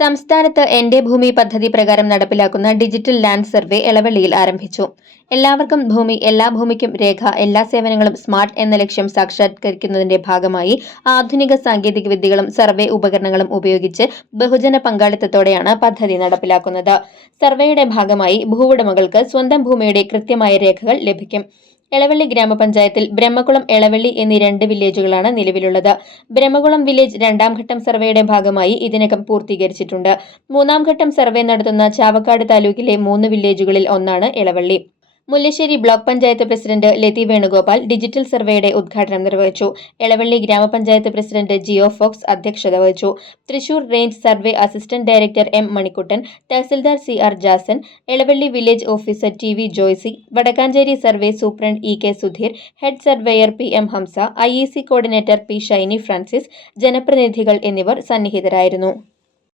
സംസ്ഥാനത്ത് എന്റെ ഭൂമി പദ്ധതി പ്രകാരം നടപ്പിലാക്കുന്ന ഡിജിറ്റൽ ലാൻഡ് സർവേ ഇളവള്ളിയിൽ ആരംഭിച്ചു. എല്ലാവർക്കും ഭൂമി എല്ലാ ഭൂമിക്കും രേഖ എല്ലാ സേവനങ്ങളും സ്മാർട്ട് എന്ന ലക്ഷ്യം സാക്ഷാത്കരിക്കുന്നതിന്റെ ഭാഗമായി ആധുനിക സാങ്കേതിക വിദ്യകളും സർവേ ഉപകരണങ്ങളും ഉപയോഗിച്ച് ബഹുജന പങ്കാളിത്തത്തോടെയാണ് പദ്ധതി നടപ്പിലാക്കുന്നത്. സർവേയുടെ ഭാഗമായി ഭൂവുടമകൾക്ക് സ്വന്തം ഭൂമിയുടെ കൃത്യമായ രേഖകൾ ലഭിക്കും. എളവള്ളി ഗ്രാമപഞ്ചായത്തിൽ ബ്രഹ്മകുളം എളവള്ളി എന്നീ രണ്ട് വില്ലേജുകളാണ് നിലവിലുള്ളത്. ബ്രഹ്മകുളം വില്ലേജ് രണ്ടാം ഘട്ടം സർവേയുടെ ഭാഗമായി ഇതിനകം പൂർത്തീകരിച്ചിട്ടുണ്ട്. മൂന്നാം ഘട്ടം സർവേ നടത്തുന്ന ചാവക്കാട് താലൂക്കിലെ മൂന്ന് വില്ലേജുകളിൽ ഒന്നാണ് Elavally. Mullassery block panchayat president Lathi Venugopal digital സർവേയുടെ ഉദ്ഘാടനം നിർവഹിച്ചു. എളവള്ളി ഗ്രാമപഞ്ചായത്ത് പ്രസിഡന്റ് ജിയോ ഫോക്സ് അധ്യക്ഷത വഹിച്ചു. Thrissur range survey assistant director M Manikkuttan tahsildar C R Jasan Elavally village officer T V Joycy Vadakkanchery survey superintendent E K Sudheer head surveyor P M Hamsa I coordinator P Shiny Francis ജനപ്രതിനിധികൾ എന്നിവർ സന്നിഹിതരായിരുന്നു.